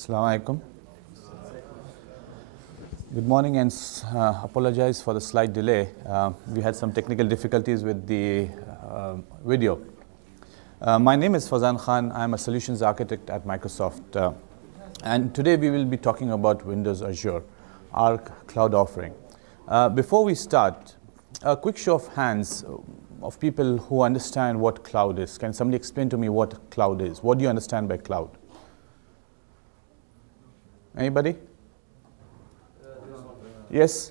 Assalamu alaikum. Good morning, and apologize for the slight delay. We had some technical difficulties with the video. My name is Fazan Khan. I'm a solutions architect at Microsoft. And today we will be talking about Windows Azure, our cloud offering. Before we start, a quick show of hands of people who understand what cloud is. Can somebody explain to me what cloud is? What do you understand by cloud? Anybody? Yes?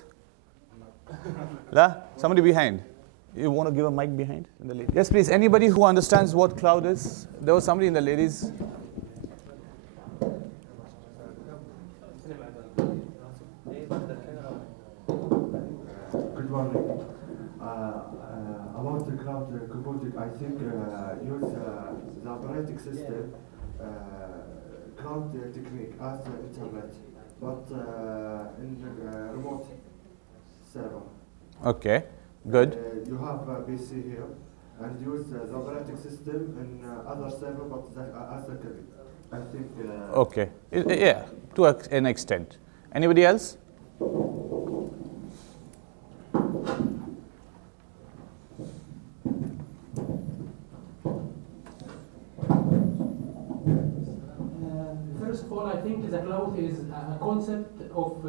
La? Somebody behind. You want to give a mic behind? Yes, please. Anybody who understands what cloud is? There was somebody in the ladies. Good morning. About the cloud computing, I think use the operating system cloud technique as the internet, but in remote server. Okay, good. You have a PC here and use the operating system in other server, but as a copy. I think. Okay, yeah, to an extent. Anybody else? First of all, I think the cloud is a concept of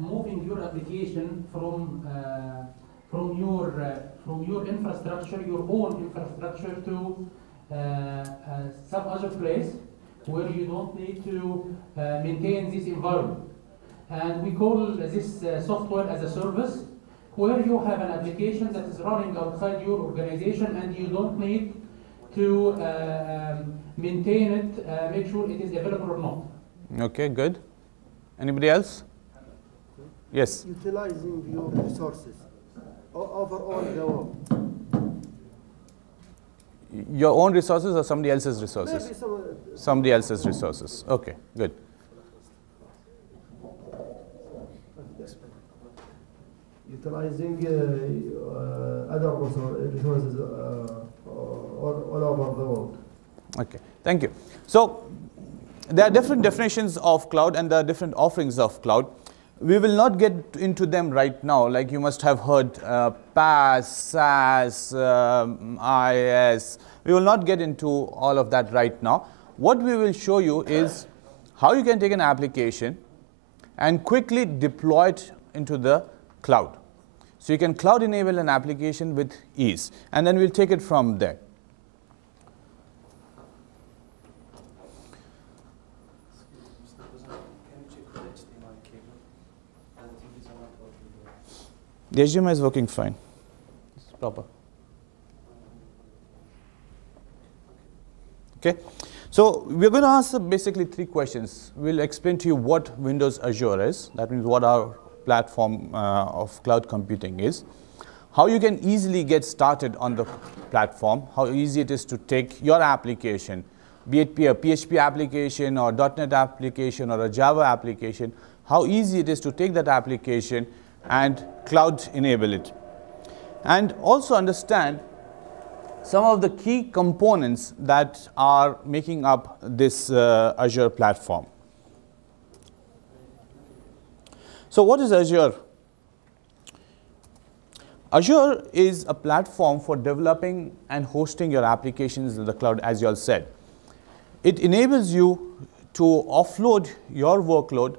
moving your application from your infrastructure, your own infrastructure, to some other place where you don't need to maintain this environment. And we call this software as a service, where you have an application that is running outside your organization and you don't need to maintain it, make sure it is available or not. Okay, good. Anybody else? Yes. Utilizing your resources overall the world. Your own resources or somebody else's resources? Maybe Somebody else's resources. Okay, good. utilizing other resources all over the world. Okay, thank you. So there are different definitions of cloud and there are different offerings of cloud. We will not get into them right now. Like you must have heard PaaS, SaaS, IaaS. We will not get into all of that right now. What we will show you is how you can take an application and quickly deploy it into the cloud. So you can cloud enable an application with ease, and then we'll take it from there. The HDMI is working fine. It's proper. Okay. So we're going to answer basically three questions. We'll explain to you what Windows Azure is. That means what our platform of cloud computing is. How you can easily get started on the platform. How easy it is to take your application, be it a PHP application or .NET application or a Java application. How easy it is to take that application and cloud enable it. And also understand some of the key components that are making up this Azure platform. So what is Azure? Azure is a platform for developing and hosting your applications in the cloud, as you all said. It enables you to offload your workload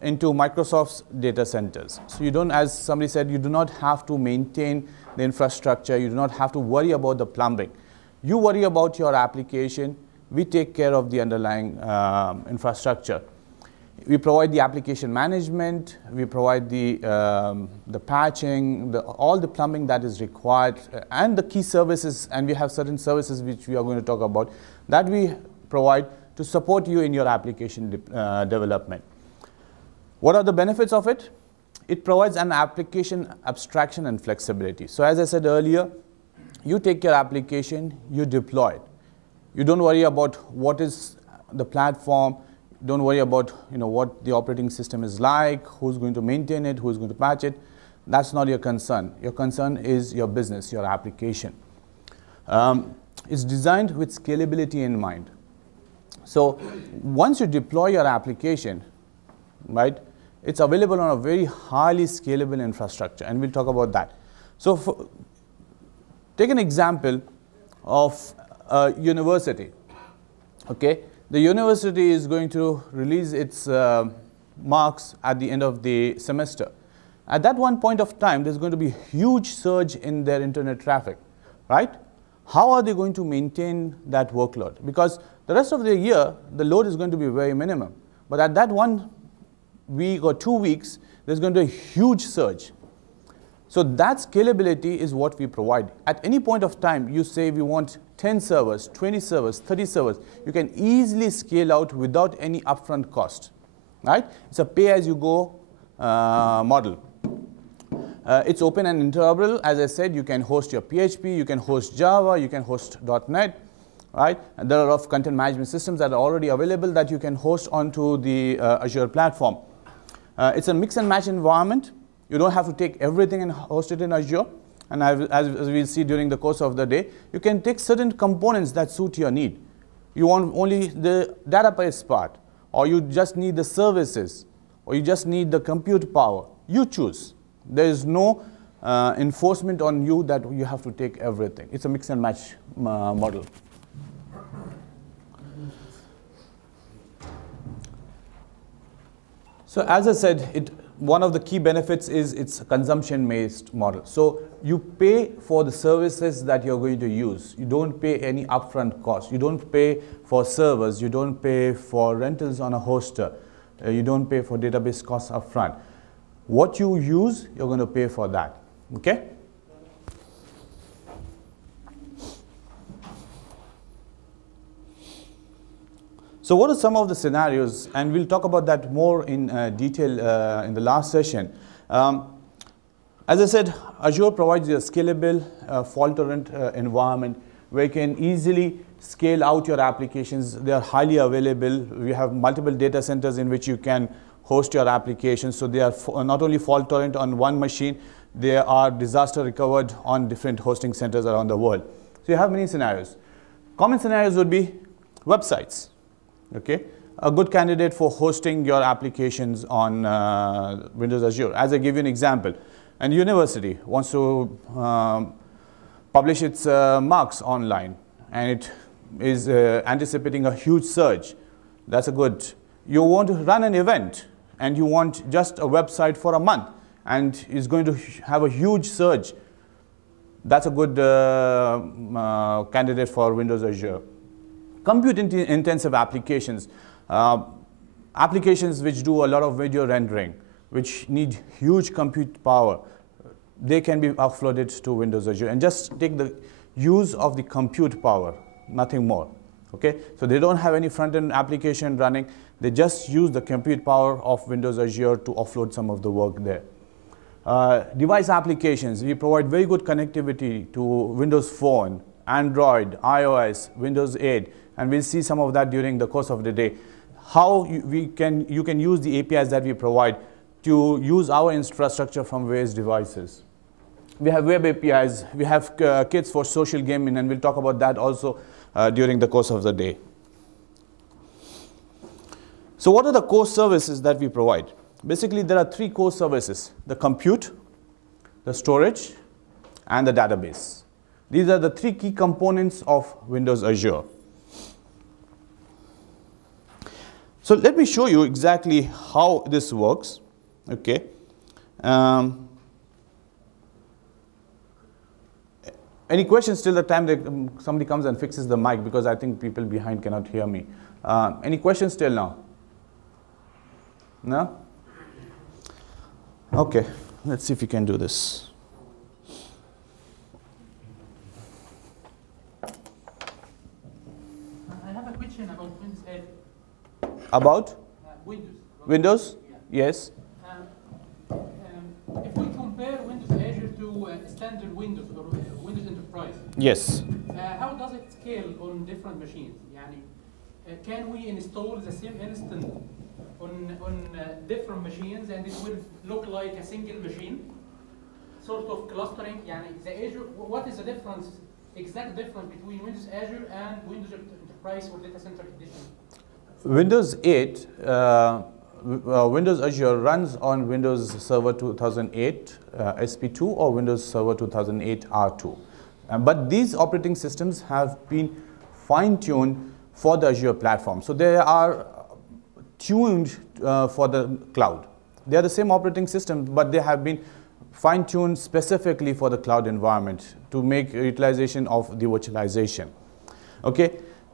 into Microsoft's data centers. So you don't, as somebody said, you do not have to maintain the infrastructure. You do not have to worry about the plumbing. You worry about your application. We take care of the underlying infrastructure. We provide the application management. We provide the patching, all the plumbing that is required, and the key services. And we have certain services which we are going to talk about that we provide to support you in your application development. What are the benefits of it? It provides an application abstraction and flexibility. So as I said earlier, you take your application, you deploy it. You don't worry about what is the platform. Don't worry about what the operating system is like, who's going to maintain it, who's going to patch it. That's not your concern. Your concern is your business, your application. It's designed with scalability in mind. So once you deploy your application, right, it's available on a very highly scalable infrastructure, and we'll talk about that. So take an example of a university. Okay, the university is going to release its marks at the end of the semester. At that one point of time, there's going to be a huge surge in their internet traffic, right? How are they going to maintain that workload? Because the rest of the year, the load is going to be very minimum. But at that 1 week or 2 weeks, there's going to be a huge surge. So that scalability is what we provide. At any point of time, you say we want 10 servers, 20 servers, 30 servers. You can easily scale out without any upfront cost, right? It's a pay-as-you-go model. It's open and interoperable. As I said, you can host your PHP, you can host Java, you can host .NET, right? And there are a lot of content management systems that are already available that you can host onto the Azure platform. It's a mix and match environment. You don't have to take everything and host it in Azure. And as we'll see during the course of the day, you can take certain components that suit your need. You want only the database part, or you just need the services, or you just need the compute power. You choose. There is no enforcement on you that you have to take everything. It's a mix and match model. So as I said, one of the key benefits is it's a consumption-based model. So you pay for the services that you're going to use. You don't pay any upfront cost. You don't pay for servers. You don't pay for rentals on a hoster. You don't pay for database costs upfront. What you use, you're going to pay for that, okay? So what are some of the scenarios? And we'll talk about that more in detail in the last session. As I said, Azure provides you a scalable, fault-tolerant environment where you can easily scale out your applications. They are highly available. We have multiple data centers in which you can host your applications. So they are not only fault-tolerant on one machine, they are disaster recovered on different hosting centers around the world. So you have many scenarios. Common scenarios would be websites. Okay, a good candidate for hosting your applications on Windows Azure. As I give you an example, a university wants to publish its marks online, and it is anticipating a huge surge. That's a good. You want to run an event, and you want just a website for a month, and it's going to have a huge surge. That's a good candidate for Windows Azure. Compute-intensive applications, applications which do a lot of video rendering, which need huge compute power, they can be offloaded to Windows Azure and just take the use of the compute power, nothing more. Okay? So they don't have any front-end application running. They just use the compute power of Windows Azure to offload some of the work there. Device applications, we provide very good connectivity to Windows Phone, Android, iOS, Windows 8, and we'll see some of that during the course of the day. How you can use the APIs that we provide to use our infrastructure from various devices. We have web APIs, we have kits for social gaming, and we'll talk about that also during the course of the day. So what are the core services that we provide? Basically, there are three core services: the compute, the storage, and the database. These are the three key components of Windows Azure. So let me show you exactly how this works. Okay. Any questions till the time that somebody comes and fixes the mic, because I think people behind cannot hear me. Any questions till now? No? Okay, let's see if we can do this. I have a question about Windows Azure. About? Windows. Windows? Yeah. Yes. If we compare Windows Azure to standard Windows or Windows Enterprise, Yes. How does it scale on different machines? Can we install the same instance on different machines and it will look like a single machine? Sort of clustering. The Azure, what is the difference, exact difference between Windows Azure and Windows Enterprise or Data Center Edition? Windows 8, Windows Azure runs on Windows Server 2008 SP2 or Windows Server 2008 R2. But these operating systems have been fine-tuned for the Azure platform. So they are tuned for the cloud. They are the same operating system, but they have been fine-tuned specifically for the cloud environment to make utilization of the virtualization. Okay,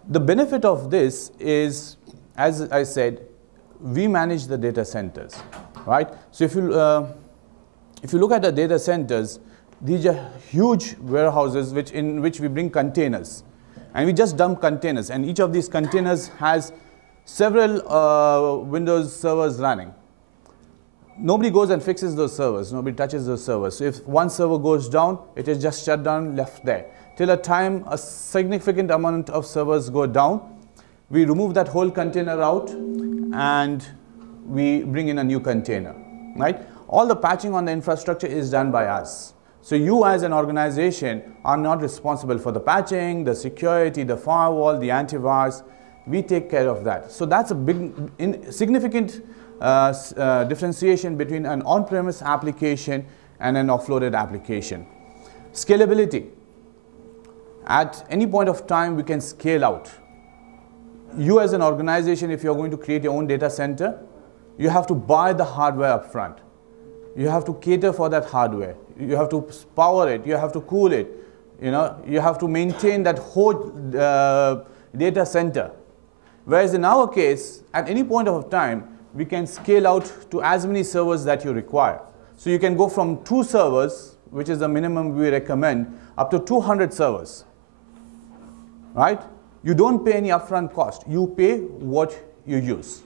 the benefit of this is, as I said, we manage the data centers, right? So if you look at the data centers, these are huge warehouses in which we bring containers, and we just dump containers, and each of these containers has several Windows servers running. Nobody goes and fixes those servers. Nobody touches those servers. So if one server goes down, it is just shut down, left there. Till a time a significant amount of servers go down, we remove that whole container out and we bring in a new container, right? All the patching on the infrastructure is done by us. So you as an organization are not responsible for the patching, the security, the firewall, the antivirus. We take care of that. So that's a big, significant differentiation between an on-premise application and an offloaded application. Scalability. At any point of time, we can scale out. You as an organization, if you're going to create your own data center, you have to buy the hardware up front. You have to cater for that hardware. You have to power it. You have to cool it. You know, you have to maintain that whole data center. Whereas in our case, at any point of time, we can scale out to as many servers that you require. So you can go from 2 servers, which is the minimum we recommend, up to 200 servers, right? You don't pay any upfront cost. You pay what you use.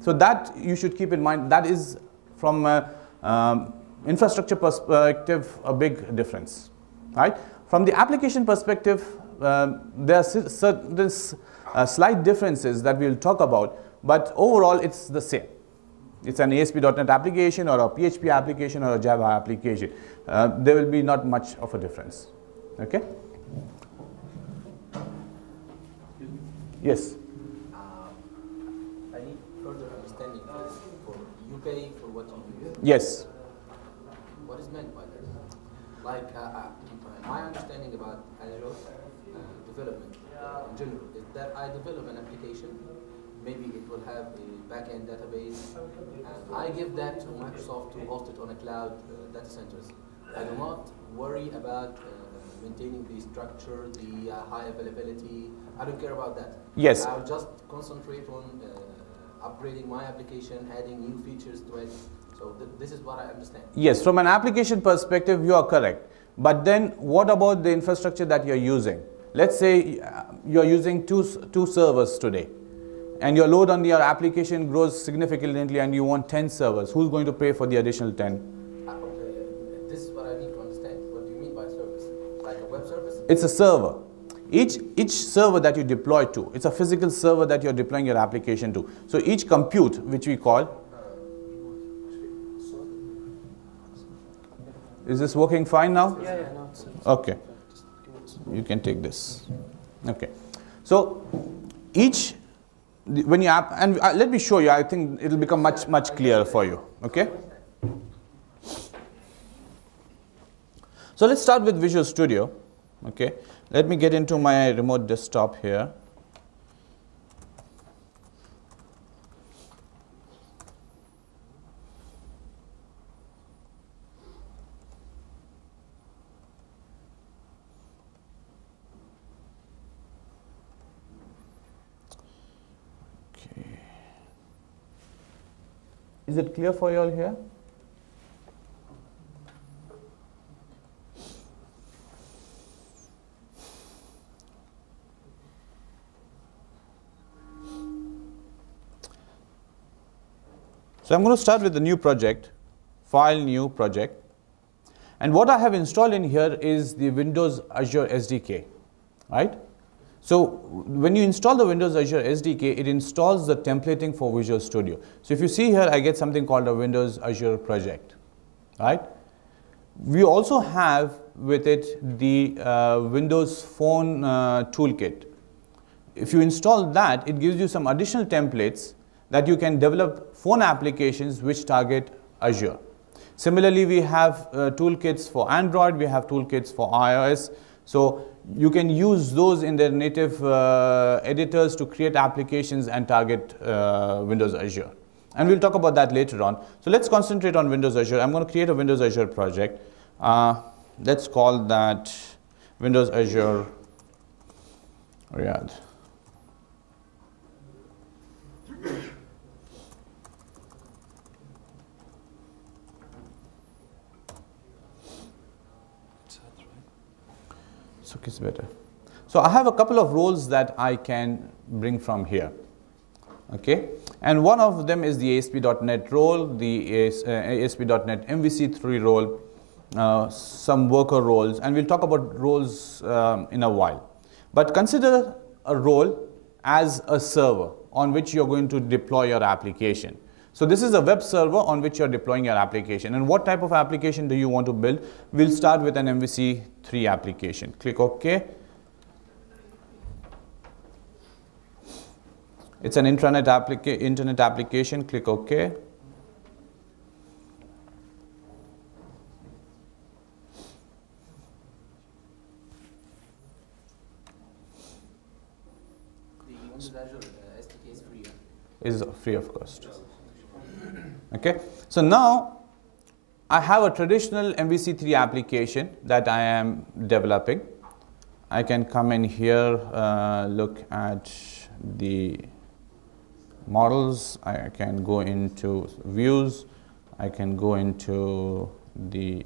So that you should keep in mind. That is, from an infrastructure perspective, a big difference, right? From the application perspective, there are certain slight differences that we'll talk about, but overall it's the same. It's an ASP.NET application or a PHP application or a Java application. There will be not much of a difference. Okay? Yes? I need further understanding of this. You pay for what you use? Yes. What is meant by that? Like, my understanding about Azure development in general is that I develop an application. Maybe it will have a back-end database, and I give that to Microsoft to host it on a cloud data centers. I do not worry about maintaining the structure, the high availability. I don't care about that. Yes. I'll just concentrate on upgrading my application, adding new features to it. So this is what I understand. Yes, from an application perspective, you are correct. But then what about the infrastructure that you're using? Let's say you're using two servers today, and your load on your application grows significantly and you want 10 servers. Who's going to pay for the additional 10? This is what I need to understand. What do you mean by service? Like a web service? It's a server. Each server that you deploy to, it's a physical server that you're deploying your application to. So each compute, which we call, is this working fine now? Yeah, no, okay. You can take this. Okay. So when you and let me show you, I think it'll become much clearer for you. Okay. So let's start with Visual Studio. Okay. Let me get into my remote desktop here. Okay. Is it clear for you all here? So I'm going to start with the new project, File, New Project. And what I have installed in here is the Windows Azure SDK, right? So when you install the Windows Azure SDK, it installs the templating for Visual Studio. So if you see here, I get something called a Windows Azure project, right? We also have with it the Windows Phone toolkit. if you install that, it gives you some additional templates that you can develop phone applications which target Azure. Similarly, we have toolkits for Android, we have toolkits for iOS. So you can use those in their native editors to create applications and target Windows Azure. And we'll talk about that later on. So let's concentrate on Windows Azure. I'm going to create a Windows Azure project. Let's call that Windows Azure Riyadh. So it's better. So I have a couple of roles that I can bring from here. Okay, and one of them is the ASP.NET role, the ASP.NET MVC3 role, some worker roles, and we'll talk about roles in a while. But consider a role as a server on which you're going to deploy your application. So this is a web server on which you're deploying your application. And what type of application do you want to build? We'll start with an MVC3 application. Click OK. It's an internet application. Click OK. The Windows Azure SDK is free. Is free of cost. Okay. So now I have a traditional MVC3 application that I am developing. I can come in here, look at the models, I can go into views, I can go into the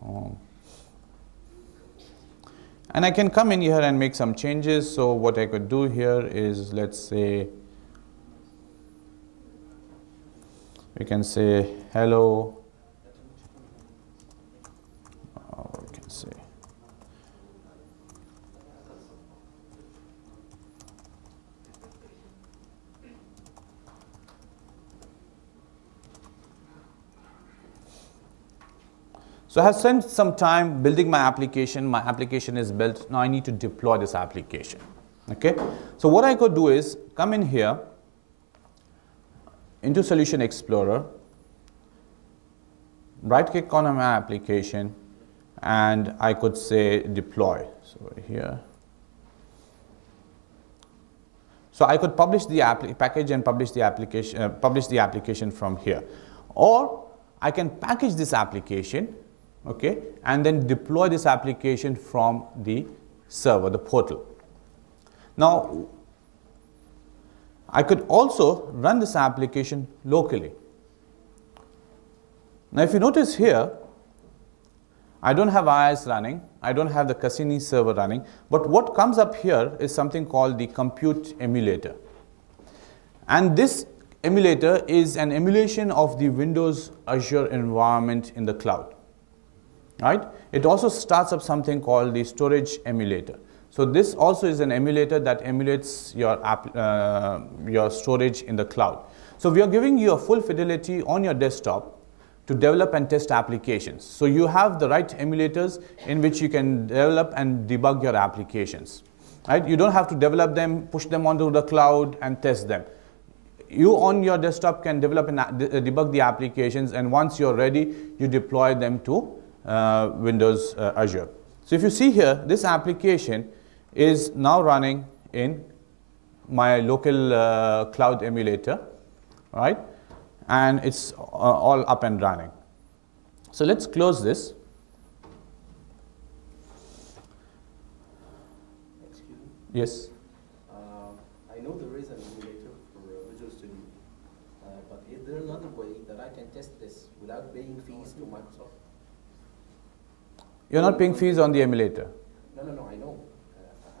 home, and I can come in here and make some changes. So what I could do here is, let's say, we can say hello, we can say so I have spent some time building my application. My application is built. Now I need to deploy this application. Okay. So what I could do is come in here into Solution Explorer, right click on my application, and I could say deploy. So here. So I could publish the package and publish the application from here. Or I can package this application, okay, and then deploy this application from the server, the portal. Now, I could also run this application locally. Now, if you notice here, I don't have IIS running, I don't have the Cassini server running, but what comes up here is something called the compute emulator. And this emulator is an emulation of the Windows Azure environment in the cloud. Right? It also starts up something called the storage emulator. So this also is an emulator that emulates your storage in the cloud. So we are giving you a full fidelity on your desktop to develop and test applications. So you have the right emulators in which you can develop and debug your applications. Right? You don't have to develop them, push them onto the cloud and test them. You on your desktop can develop and debug the applications, and once you're ready, you deploy them to Windows Azure. So if you see here, this application is now running in my local cloud emulator, right? And it's all up and running. So let's close this. Excuse me? Yes? I know there is an emulator for Visual Studio, but is there another way that I can test this without paying fees to Microsoft? You're not paying fees on the emulator. No, I know.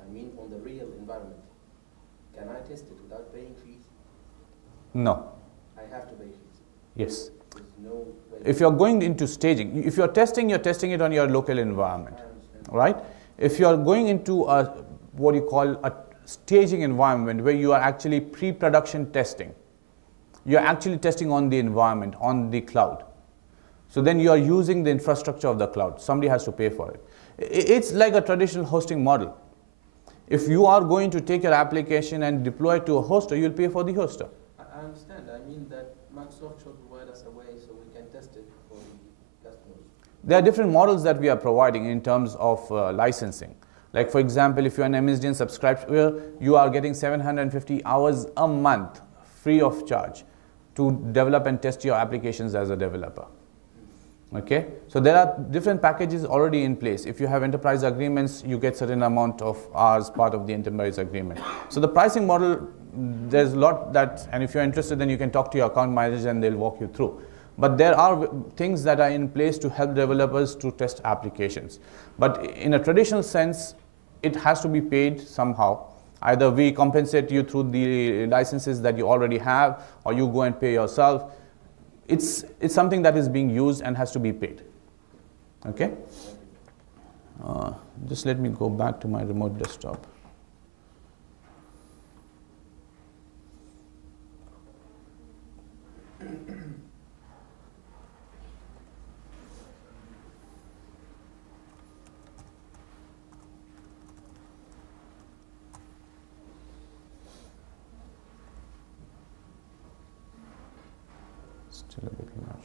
I mean on the real environment. Can I test it without paying fees? No. I have to pay fees. Yes. There's no way. If you're going into staging, if you're testing it on your local environment, right? If you're going into a, what you call a staging environment where you are actually pre-production testing, you're actually testing on the environment, on the cloud. So then you are using the infrastructure of the cloud. Somebody has to pay for it. It's like a traditional hosting model. If you are going to take your application and deploy it to a hoster, you'll pay for the hoster. I understand. I mean that Microsoft should provide us a way so we can test it for the customers. There are different models that we are providing in terms of licensing. Like for example, if you're an MSDN subscriber, you are getting 750 hours a month free of charge to develop and test your applications as a developer. Okay, so there are different packages already in place. If you have enterprise agreements, you get certain amount of hours part of the enterprise agreement. So the pricing model, there's a lot that, and if you're interested, then you can talk to your account manager and they'll walk you through. But there are things that are in place to help developers to test applications. But in a traditional sense, it has to be paid somehow. Either we compensate you through the licenses that you already have, or you go and pay yourself. It's something that is being used and has to be paid. Okay? Just let me go back to my remote desktop. Still a bit much.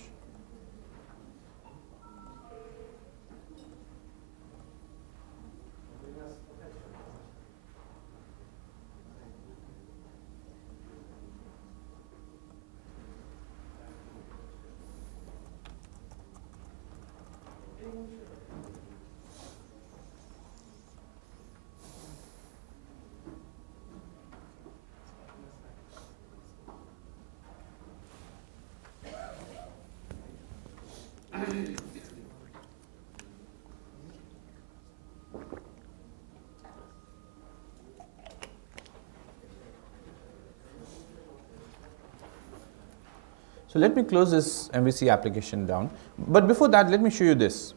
So let me close this MVC application down. But before that, let me show you this.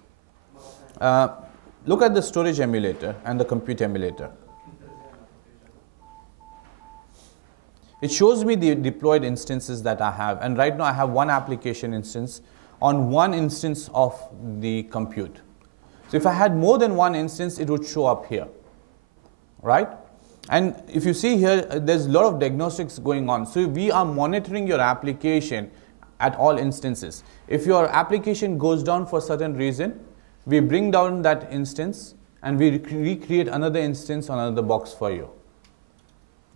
Look at the storage emulator and the compute emulator. It shows me the deployed instances that I have. And right now I have one application instance on one instance of the compute. So if I had more than one instance, it would show up here, right? And if you see here, there's a lot of diagnostics going on. So we are monitoring your application at all instances. If your application goes down for a certain reason, we bring down that instance and we recreate another instance on another box for you.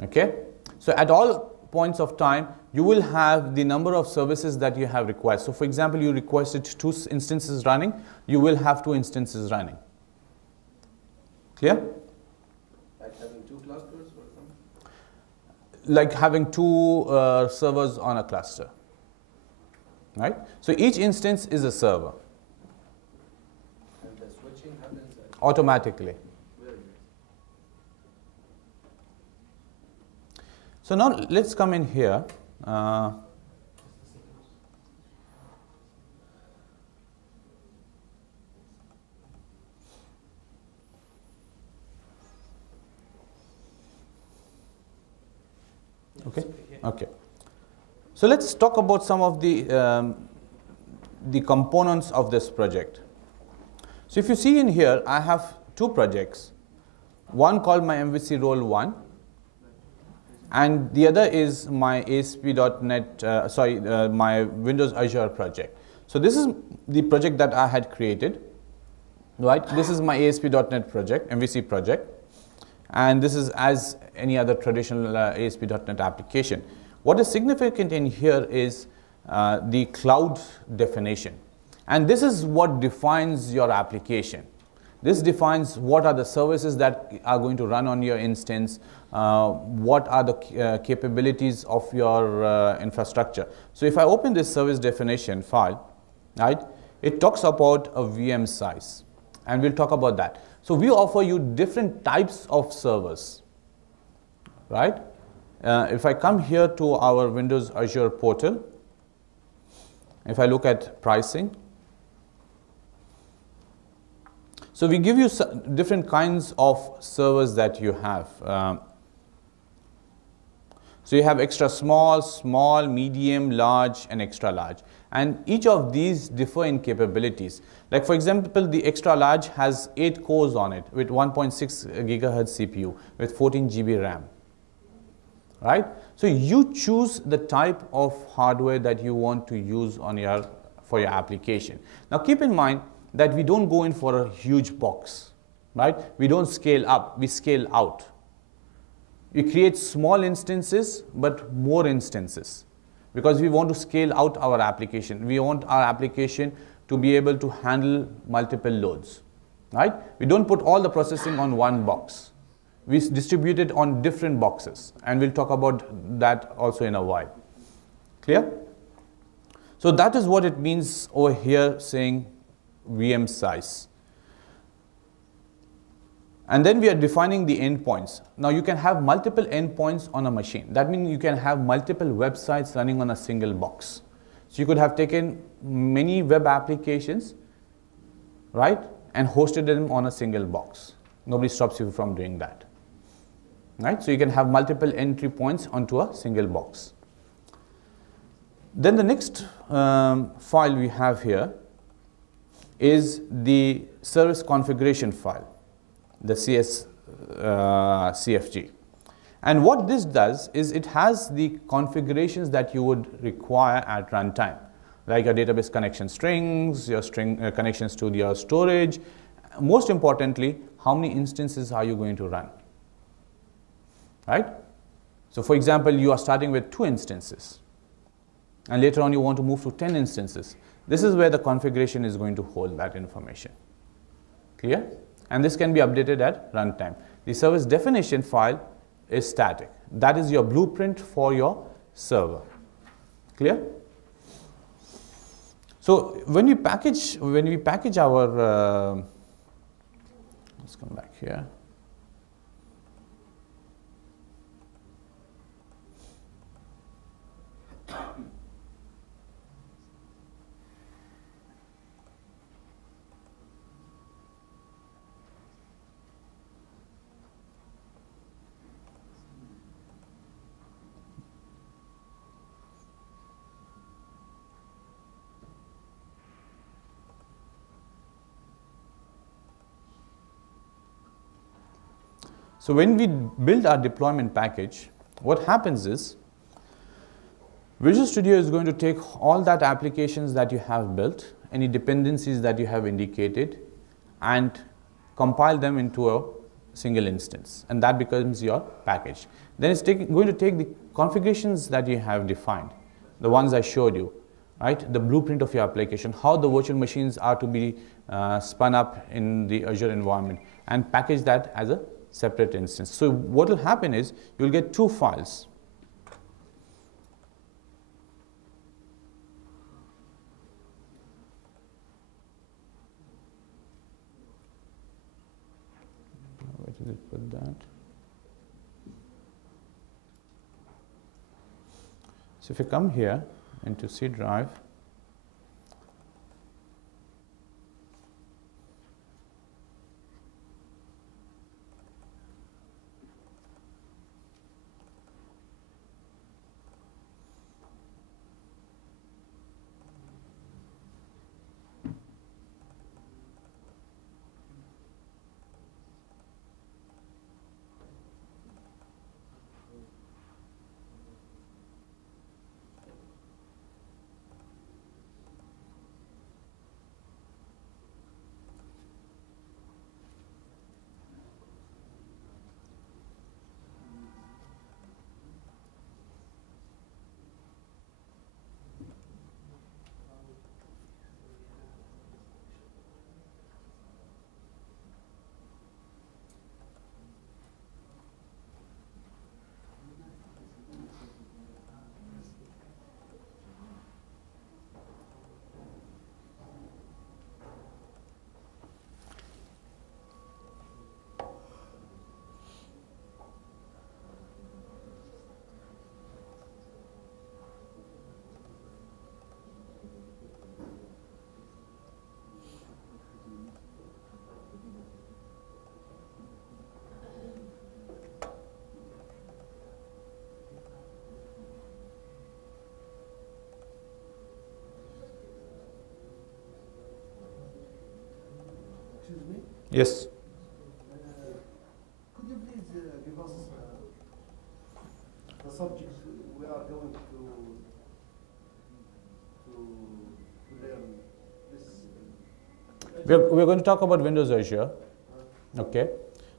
Okay? So at all points of time, you will have the number of services that you have requested. So for example, you requested 2 instances running, you will have 2 instances running. Clear? Like having 2 clusters or something? Like having 2 servers on a cluster. Right? So each instance is a server. And the switching happens automatically. Very good. So now let's come in here. Okay. Okay. So let's talk about some of the components of this project. So if you see in here, I have 2 projects. One called my MVC Role 1, and the other is my ASP.NET, my Windows Azure project. So this is the project that I had created, right? This is my ASP.NET project, MVC project, and this is as any other traditional ASP.NET application. What is significant in here is the cloud definition. And this is what defines your application. This defines what are the services that are going to run on your instance, what are the capabilities of your infrastructure. So if I open this service definition file, right, it talks about a VM size, and we'll talk about that. So we offer you different types of servers, right? If I come here to our Windows Azure portal, if I look at pricing, so we give you different kinds of servers that you have. So you have extra small, small, medium, large, and extra large. And each of these differ in capabilities. Like for example, the extra large has 8 cores on it with 1.6 gigahertz CPU with 14 GB RAM. Right? So you choose the type of hardware that you want to use on for your application. Now keep in mind that we don't go in for a huge box. Right? We don't scale up, we scale out. We create small instances but more instances, because we want to scale out our application. We want our application to be able to handle multiple loads. Right? We don't put all the processing on one box. We distribute it on different boxes, and we'll talk about that also in a while. Clear? So that is what it means over here saying VM size. And then we are defining the endpoints. Now you can have multiple endpoints on a machine. That means you can have multiple websites running on a single box. So you could have taken many web applications, right, and hosted them on a single box. Nobody stops you from doing that. Right? So you can have multiple entry points onto a single box. Then the next file we have here is the service configuration file, the CFG. And what this does is it has the configurations that you would require at runtime, like your database connection strings, your connections to your storage. Most importantly, how many instances are you going to run? Right? So for example, you are starting with 2 instances, and later on you want to move to 10 instances. This is where the configuration is going to hold that information. Clear? And this can be updated at runtime. The service definition file is static. That is your blueprint for your server. Clear? So when we package our, let's come back here. So when we build our deployment package, what happens is Visual Studio is going to take all that applications that you have built, any dependencies that you have indicated, and compile them into a single instance, and that becomes your package. Then it's going to take the configurations that you have defined, the ones I showed you, right? The blueprint of your application, how the virtual machines are to be spun up in the Azure environment, and package that as a separate instance. So what will happen is you'll get 2 files. Where did it put that? So if you come here into C drive, Yes. Could you please give us the subject we are going to learn this? We're going to talk about Windows Azure. Okay.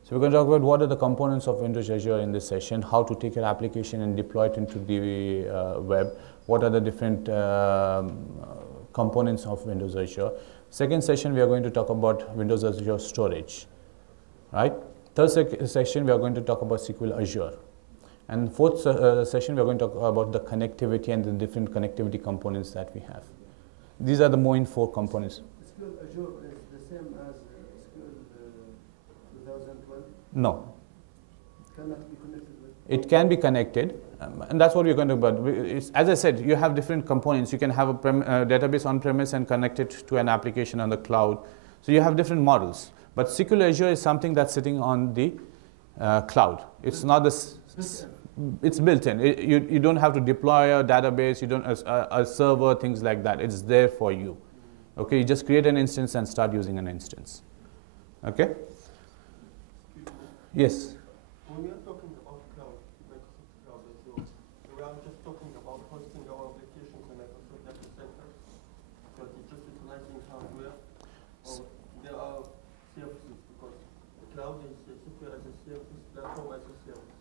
So we're going to talk about what are the components of Windows Azure in this session, how to take your application and deploy it into the web, what are the different components of Windows Azure. Second session, we are going to talk about Windows Azure storage, right? Third session, we are going to talk about SQL Azure. And fourth session, we are going to talk about the connectivity and the different connectivity components that we have. These are the main four components. SQL Azure is the same as SQL 2012? No. Cannot be connected with? It can be connected, and that's what we're going to do. But as I said, you have different components. You can have a database on-premise and connect it to an application on the cloud. So you have different models. But SQL Azure is something that's sitting on the cloud. It's not this. It's built in. You don't have to deploy a database. You don't a server, things like that. It's there for you. Okay, you just create an instance and start using an instance. Okay. Yes. When we are talking about cloud, Microsoft Cloud Azure, we are just talking about hosting our applications in Microsoft data centers, because it's just utilizing hardware, or there are services, because the cloud is software as a service, platform as a service.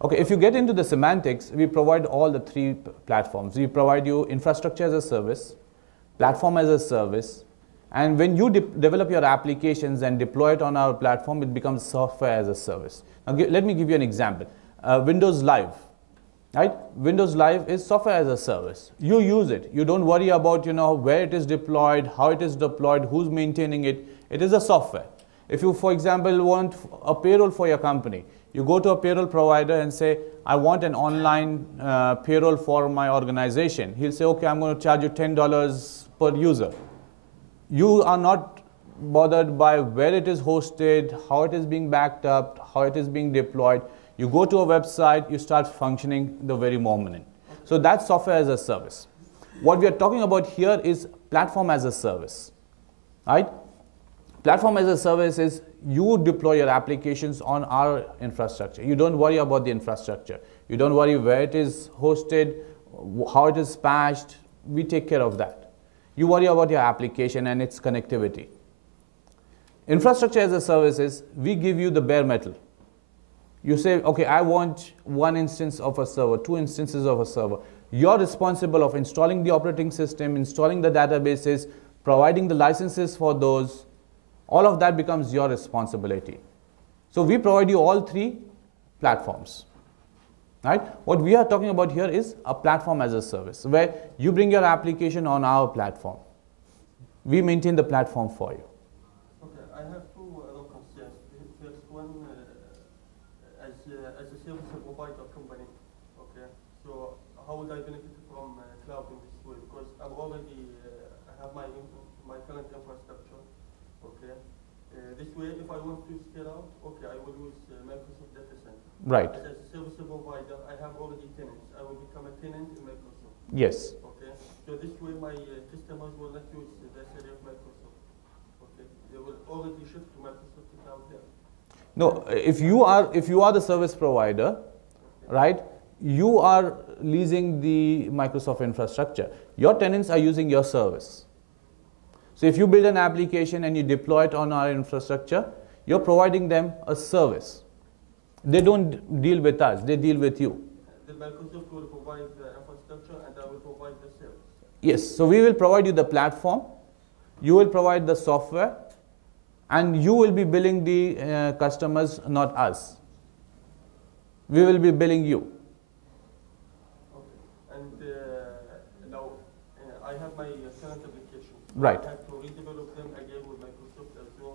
Okay, if you get into the semantics, we provide all the three platforms. We provide you infrastructure as a service, platform as a service, and when you develop your applications and deploy it on our platform, it becomes software as a service. Now, let me give you an example. Windows Live, right? Windows Live is software as a service. You use it. You don't worry about, where it is deployed, how it is deployed, who's maintaining it. It is a software. If you, for example, want a payroll for your company, you go to a payroll provider and say, I want an online payroll for my organization. He'll say, okay, I'm going to charge you $10 per user. You are not bothered by where it is hosted, how it is being backed up, how it is being deployed. You go to a website, you start functioning the very moment. So that's software as a service. What we are talking about here is platform as a service, right? Platform as a service is you deploy your applications on our infrastructure. You don't worry about the infrastructure. You don't worry where it is hosted, how it is patched. We take care of that. You worry about your application and its connectivity. Infrastructure as a service is we give you the bare metal. You say, okay, I want one instance of a server, 2 instances of a server. You're responsible of installing the operating system, installing the databases, providing the licenses for those. All of that becomes your responsibility. So we provide you all three platforms. Right? What we are talking about here is a platform as a service, where you bring your application on our platform. We maintain the platform for you. Okay, I have two other concerns. First one, as a service provider company, okay, so how would I benefit from cloud in this way? Because I'm already have my current infrastructure, okay. This way, if I want to scale out, okay, I will use Microsoft Data Center. Right. As a service provider, I have already tenants. I will become a tenant in Microsoft. Yes. Okay. So this way, my customers will not use the area of Microsoft. Okay. They will already shift to Microsoft without them. No, if you are the service provider, okay, right? You are leasing the Microsoft infrastructure. Your tenants are using your service. So if you build an application and you deploy it on our infrastructure, you're providing them a service. They don't deal with us, they deal with you. The Microsoft will provide the infrastructure and I will provide the service. Yes, so we will provide you the platform, you will provide the software, and you will be billing the customers, not us. We will be billing you. Okay. And now I have my current application. Right. I have to redevelop them again with Microsoft Azure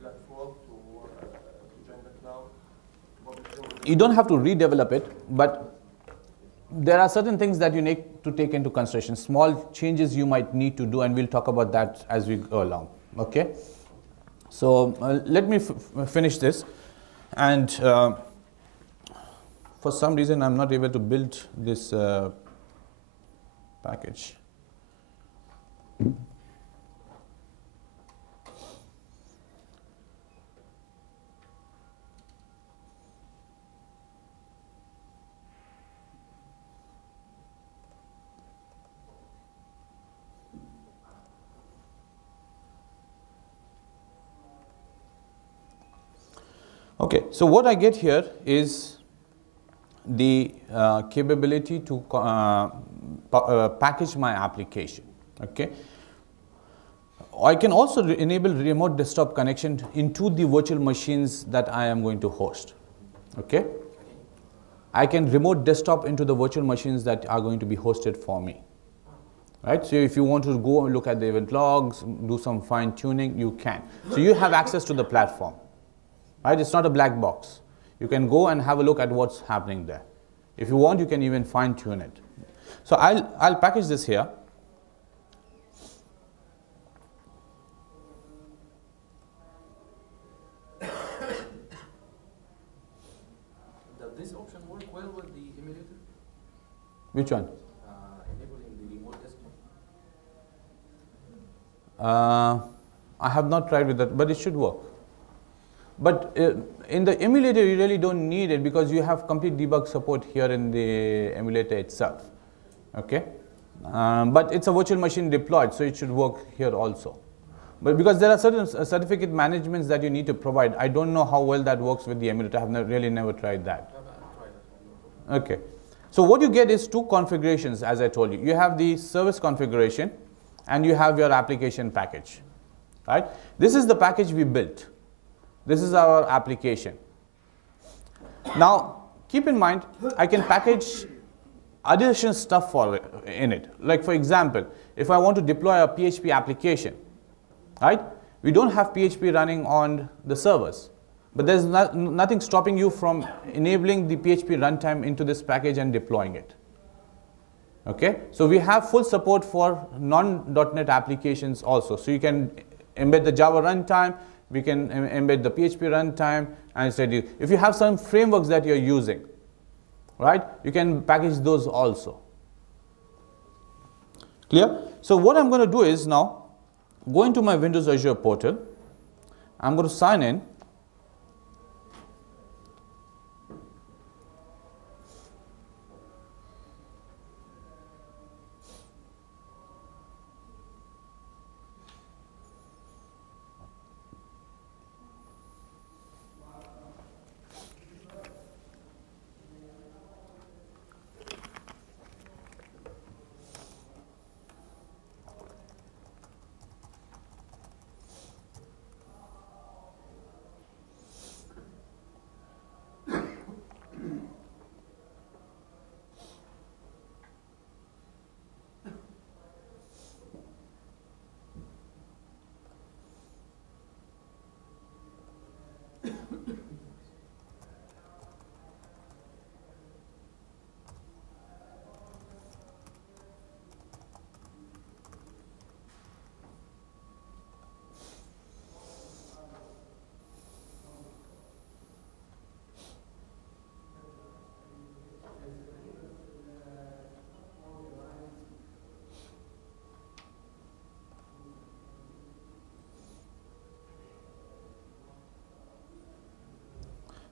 platform to join the cloud. You don't have to redevelop it, but there are certain things that you need to take into consideration. Small changes you might need to do, and we'll talk about that as we go along. Okay? So let me finish this. And for some reason, I'm not able to build this package. Okay, so what I get here is the capability to package my application. Okay, I can also enable remote desktop connection into the virtual machines that I am going to host. Okay, I can remote desktop into the virtual machines that are going to be hosted for me. Right, so if you want to go and look at the event logs, do some fine tuning, you can. So you have access to the platform. Right, it's not a black box. You can go and have a look at what's happening there. If you want, you can even fine tune it. So I'll package this here. Does this option work well with the emulator? Which one? Enabling the remote desktop. I have not tried with that, but it should work. But in the emulator, you really don't need it because you have complete debug support here in the emulator itself. Okay, but it's a virtual machine deployed, so it should work here also. But because there are certain certificate managements that you need to provide, I don't know how well that works with the emulator. I have really never tried that. Okay, so what you get is two configurations, as I told you. You have the service configuration, and you have your application package. Right? This is the package we built. This is our application. Now, keep in mind, I can package additional stuff in it. Like for example, if I want to deploy a PHP application, right? We don't have PHP running on the servers, but there's nothing stopping you from enabling the PHP runtime into this package and deploying it. Okay, so we have full support for non.NET applications also. So you can embed the Java runtime, we can embed the PHP runtime, and it's ready. If you have some frameworks that you're using, right, you can package those also. Clear? So what I'm going to do is now go into my Windows Azure portal. I'm going to sign in.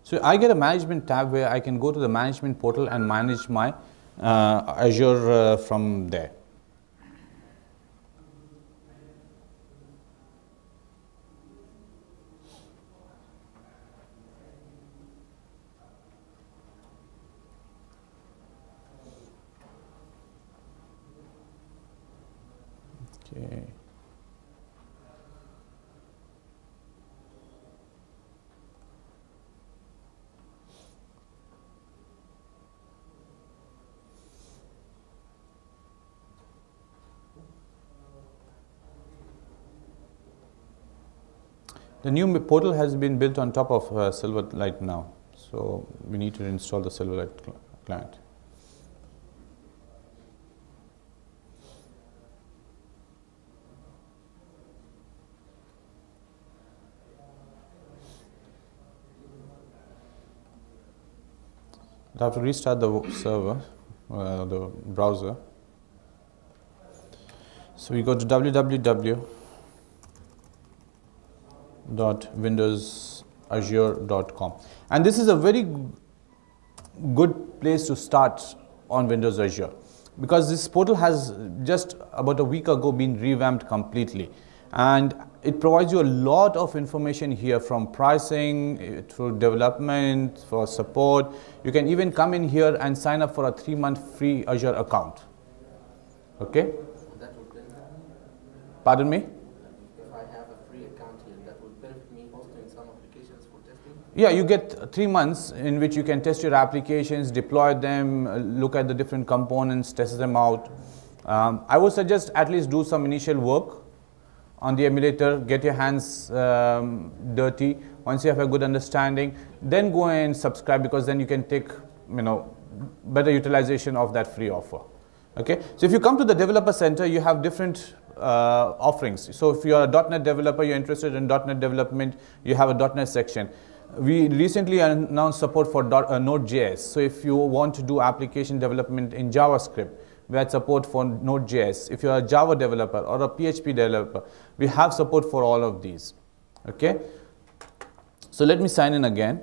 So I get a management tab where I can go to the management portal and manage my Azure from there. Okay. The new portal has been built on top of Silverlight now, so we need to install the Silverlight client. I have to restart the server, the browser. So we go to www.windowsazure.com, and this is a very good place to start on Windows Azure, because this portal has just about a week ago been revamped completely, and it provides you a lot of information here, from pricing through development, for support. You can even come in here and sign up for a 3-month free Azure account. Okay? That would benefit me. Pardon me? If I have a free account here, that would benefit me hosting some applications for testing. Yeah, you get 3 months in which you can test your applications, deploy them, look at the different components, test them out. I would suggest at least do some initial work on the emulator, get your hands dirty. Once you have a good understanding, then go and subscribe, because then you can take, better utilization of that free offer. Okay, so if you come to the developer center, you have different offerings. So if you're a .NET developer, you're interested in .NET development, you have a .NET section. We recently announced support for Node.js. So if you want to do application development in JavaScript, we had support for Node.js. If you're a Java developer or a PHP developer, we have support for all of these. Okay? So let me sign in again.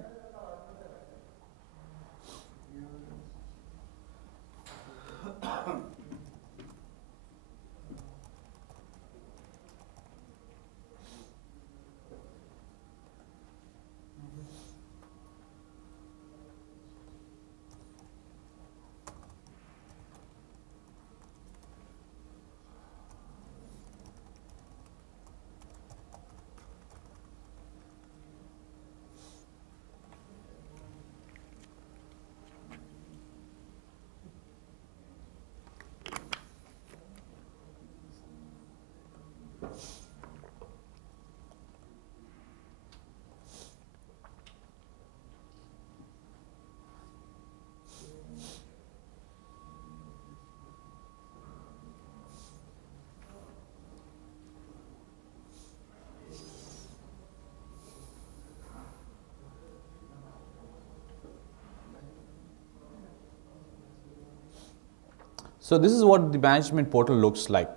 So this is what the management portal looks like.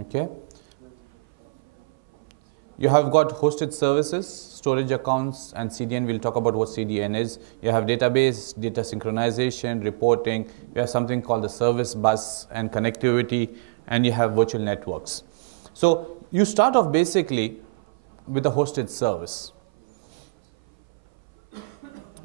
Okay. You have got hosted services, storage accounts, and CDN. We'll talk about what CDN is. You have database, data synchronization, reporting. You have something called the service bus and connectivity, and you have virtual networks. So you start off basically with a hosted service.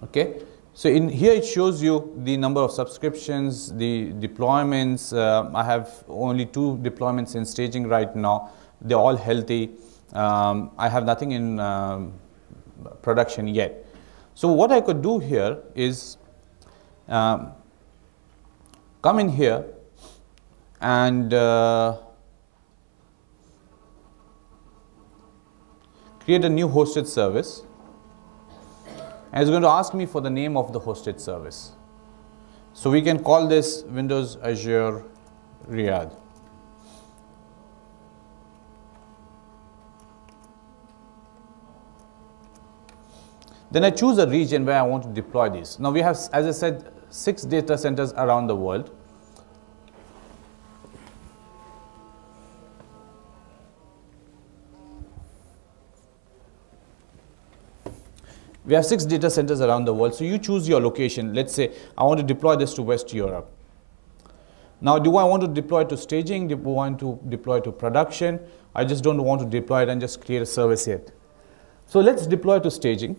Okay. So in here it shows you the number of subscriptions, the deployments. I have only 2 deployments in staging right now. They're all healthy. I have nothing in production yet. So what I could do here is come in here and create a new hosted service. And it's going to ask me for the name of the hosted service. So we can call this Windows Azure Riyadh. Then I choose a region where I want to deploy these. Now we have, as I said, 6 data centers around the world. We have 6 data centers around the world, so you choose your location. Let's say I want to deploy this to West Europe. Now, do I want to deploy to staging? Do I want to deploy to production? I just don't want to deploy it and just create a service yet. So let's deploy to staging.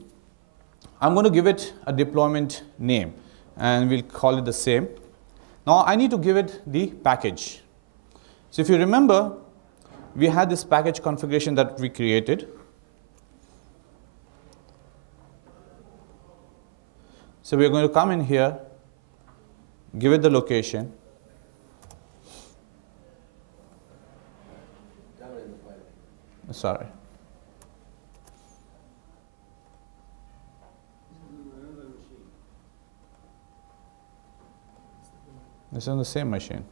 I'm going to give it a deployment name, and we'll call it the same. Now, I need to give it the package. So if you remember, we had this package configuration that we created. So we're going to come in here, give it the location. Sorry. This is on the same machine.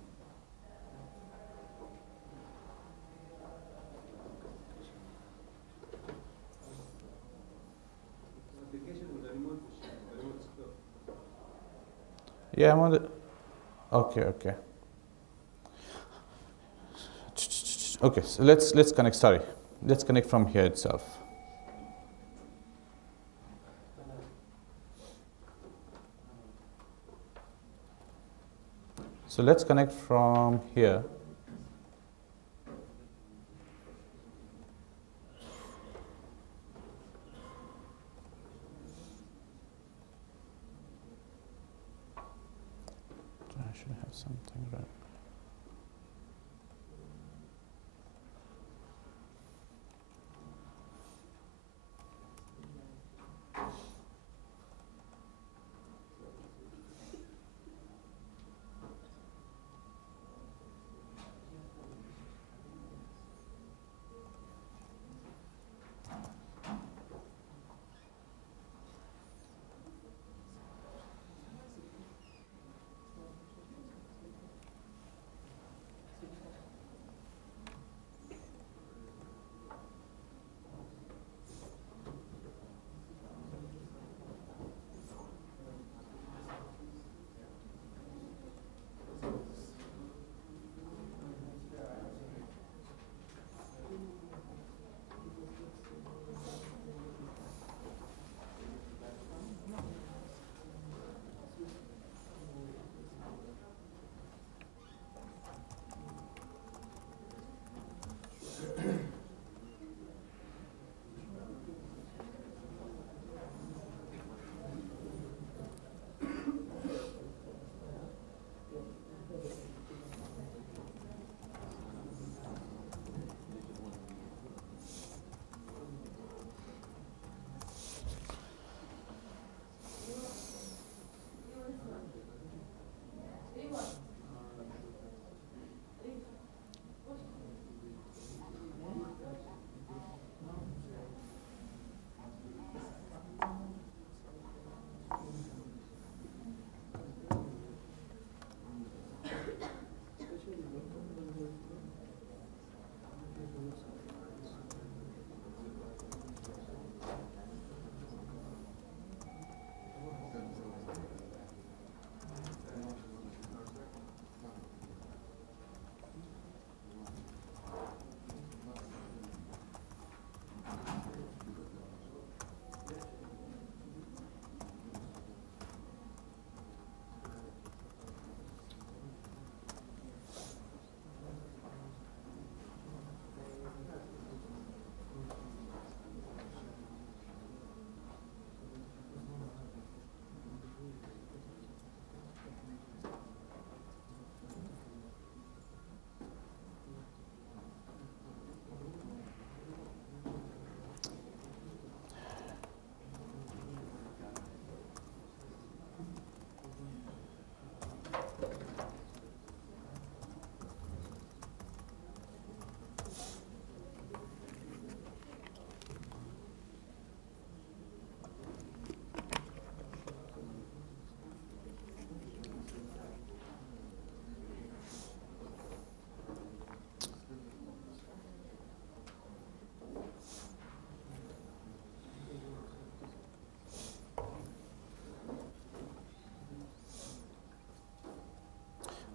Yeah, I'm on the. Okay. Okay, so let's connect. Sorry, let's connect from here itself. So let's connect from here. something right.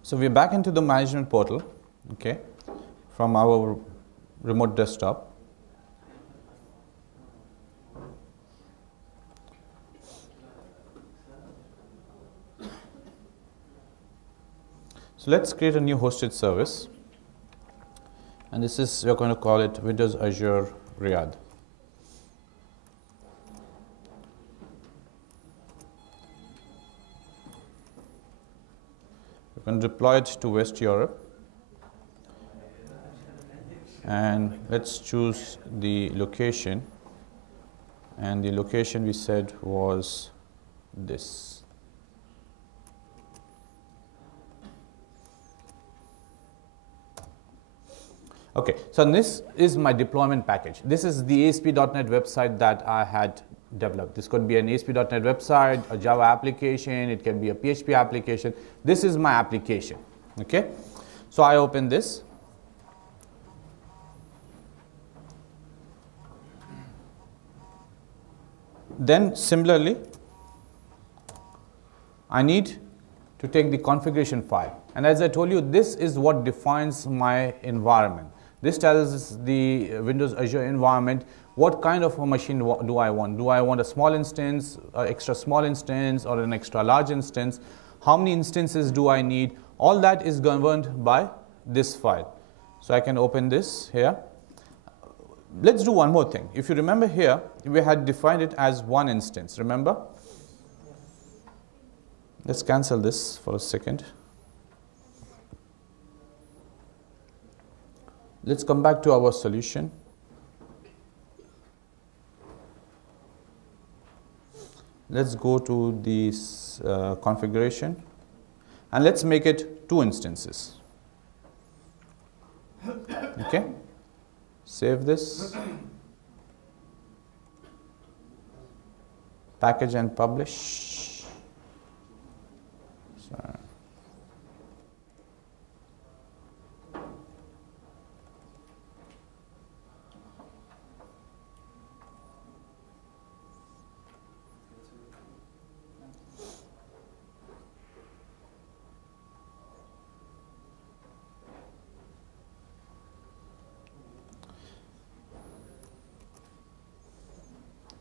So we're back into the management portal, okay, from our remote desktop. So let's create a new hosted service, and this is, we're going to call it Windows Azure Riyadh. We're going to deploy it to West Europe, and let's choose the location, and the location we said was this. Okay, so this is my deployment package. This is the ASP.NET website that I had developed. This could be an ASP.NET website, a Java application, it can be a PHP application. This is my application, okay? So I open this. Then similarly, I need to take the configuration file. And as I told you, this is what defines my environment. This tells the Windows Azure environment what kind of a machine do I want. Do I want a small instance, an extra small instance, or an extra large instance? How many instances do I need? All that is governed by this file. So I can open this here. Let's do one more thing. If you remember here, we had defined it as one instance, remember? Let's cancel this for a second. Let's come back to our solution. Let's go to this configuration and let's make it 2 instances. Okay, save this, package and publish. Sorry.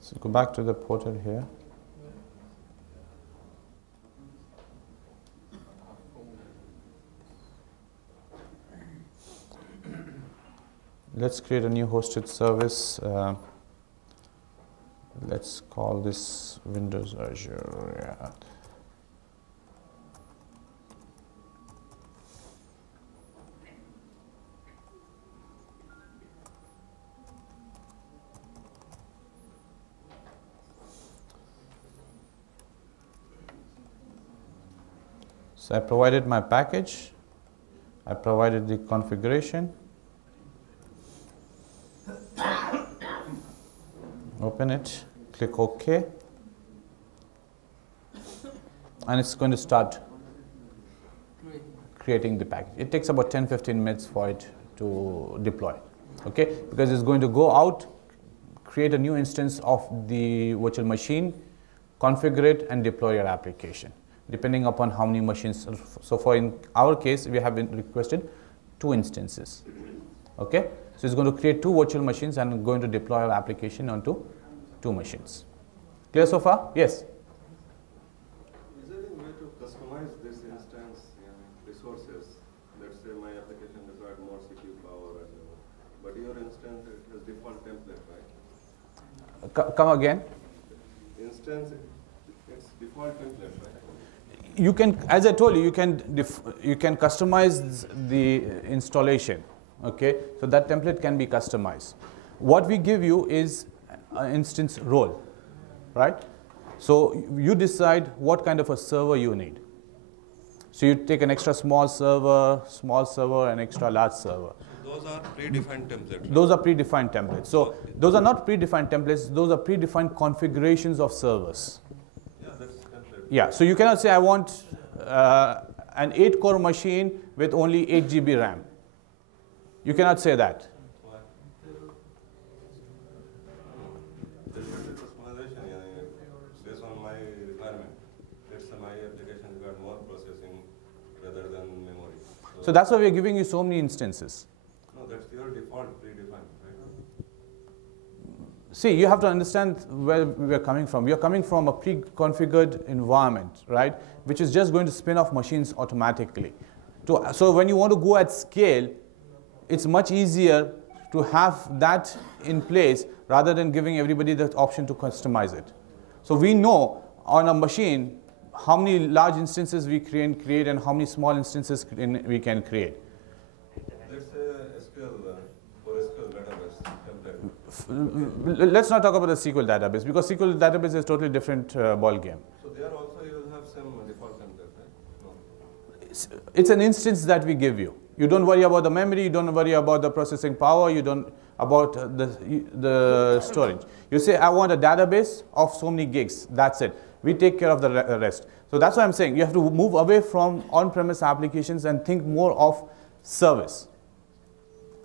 So go back to the portal here. Let's create a new hosted service. Let's call this Windows Azure. So I provided my package, I provided the configuration, open it, click OK, and it's going to start creating the package. It takes about 10-15 minutes for it to deploy, okay? Because it's going to go out, create a new instance of the virtual machine, configure it, and deploy your application, depending upon how many machines. So for in our case, we have been requested 2 instances, okay? So it's going to create 2 virtual machines and going to deploy our application onto 2 machines. Clear so far? Yes? Is there any way to customize this instance resources? Let's say my application required more CPU power, but your instance it has default template, right? Come again? Instance, it's default template, right? You can, as I told you, you can customize the installation. Okay, so that template can be customized. What we give you is an instance role, right? So you decide what kind of a server you need. So you take an extra small server, an extra large server. So those are predefined templates. Right? Those are predefined templates. So those are not predefined templates, those are predefined configurations of servers. Yeah, that's template. Yeah, so you cannot say I want an 8-core machine with only 8 GB RAM. You cannot say that. Why? There should be customization based on my requirement. Let's say my application required more processing rather than memory. So that's why we are giving you so many instances. No, that's your default predefined, right? See, you have to understand where we are coming from. We are coming from a pre-configured environment, right, which is just going to spin off machines automatically. So when you want to go at scale, it's much easier to have that in place rather than giving everybody the option to customize it. So we know on a machine how many large instances we create and how many small instances we can create. Let's say SQL for SQL database template. Let's not talk about the SQL database because SQL database is a totally different ball game. So there also you will have some default template, right? No. It's an instance that we give you. You don't worry about the memory, you don't worry about the processing power, you don't about the storage. You say, I want a database of so many gigs, that's it. We take care of the rest. So that's why I'm saying you have to move away from on-premise applications and think more of service.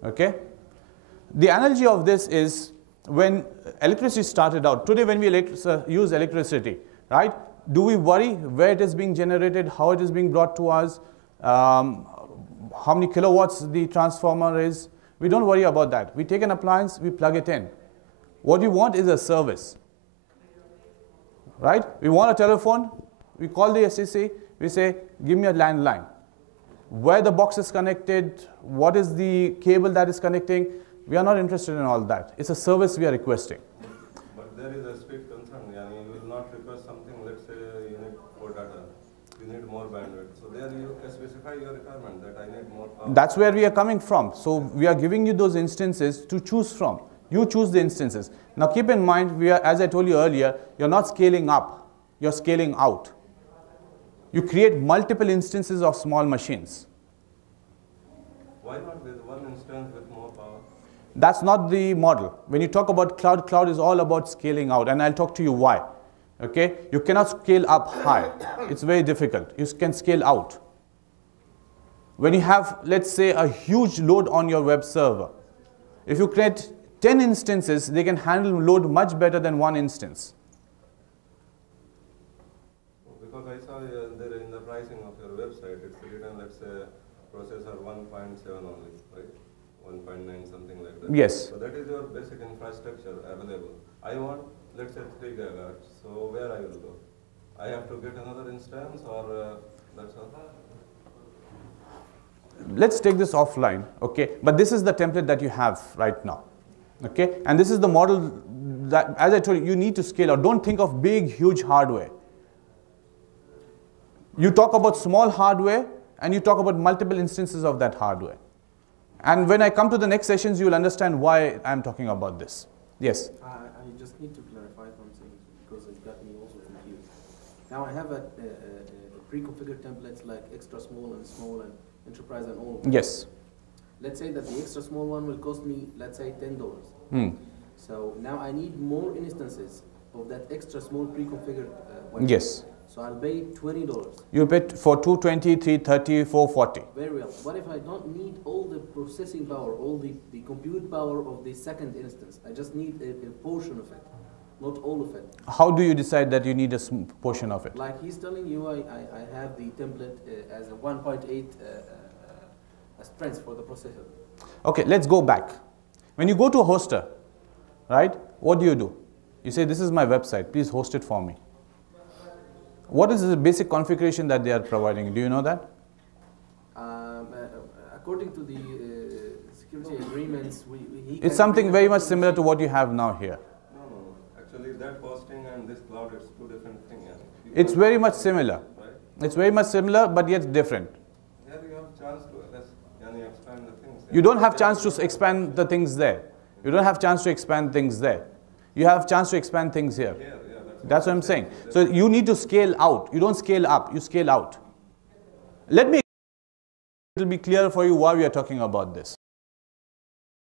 Okay? The analogy of this is when electricity started out. Today when we use electricity, right? Do we worry where it is being generated, how it is being brought to us, how many kilowatts the transformer is? We don't worry about that. We take an appliance, we plug it in. What we want is a service, right? We want a telephone, we call the STC, we say, give me a landline. Where the box is connected, what is the cable that is connecting, we are not interested in all that. It's a service we are requesting. But there is a speed concern. You will not request something, let's say you need more data, you need more bandwidth. bandwidth. So there you specify your requirement that I need more power. That's where we are coming from. So we are giving you those instances to choose from. You choose the instances. Now keep in mind, we are, as I told you earlier, you're not scaling up, you're scaling out. You create multiple instances of small machines. Why not with one instance with more power? That's not the model. When you talk about cloud, cloud is all about scaling out, and I'll talk to you why. Okay? You cannot scale up high. It's very difficult. You can scale out. When you have, let's say, a huge load on your web server, if you create 10 instances, they can handle load much better than one instance. Because I saw there in the pricing of your website, it's written, let's say, processor 1.7 only, right? 1.9, something like that. Yes. So that is your basic infrastructure available. I want, let's say, 3 gigahertz. So where I will go? I have to get another instance, or that's all? Let's take this offline, okay? But this is the template that you have right now, okay? And this is the model that, as I told you, you need to scale out. Don't think of big, huge hardware. You talk about small hardware, and you talk about multiple instances of that hardware. And when I come to the next sessions, you will understand why I'm talking about this. Yes? I just need to clarify something because it got me also confused. Now I have a pre-configured templates like extra small and enterprise and all of them. Yes. Let's say that the extra small one will cost me, let's say, $10. So now I need more instances of that extra small pre-configured one. Yes. So I'll pay $20. You'll pay for 220, 330, 440. Very well. What if I don't need all the processing power, all the compute power of the second instance? I just need a portion of it, not all of it. How do you decide that you need a portion of it? Like he's telling you, I have the template as a 1.8 strength for the processor. Okay, let's go back. When you go to a hoster, right, what do? You say, this is my website, please host it for me. What is the basic configuration that they are providing? Do you know that? According to the security agreements, it's something very much similar to what you have now here. No. Actually, that hosting and this cloud, it's two different things. It's very much similar. Right? It's very much similar, but yet different. Here you have chance to expand the things. You don't have chance to expand the things there. You don't have chance to expand things there. You have chance to expand things here. That's what I'm saying. So you need to scale out. You don't scale up, you scale out. Let me, it will be clear for you why we are talking about this.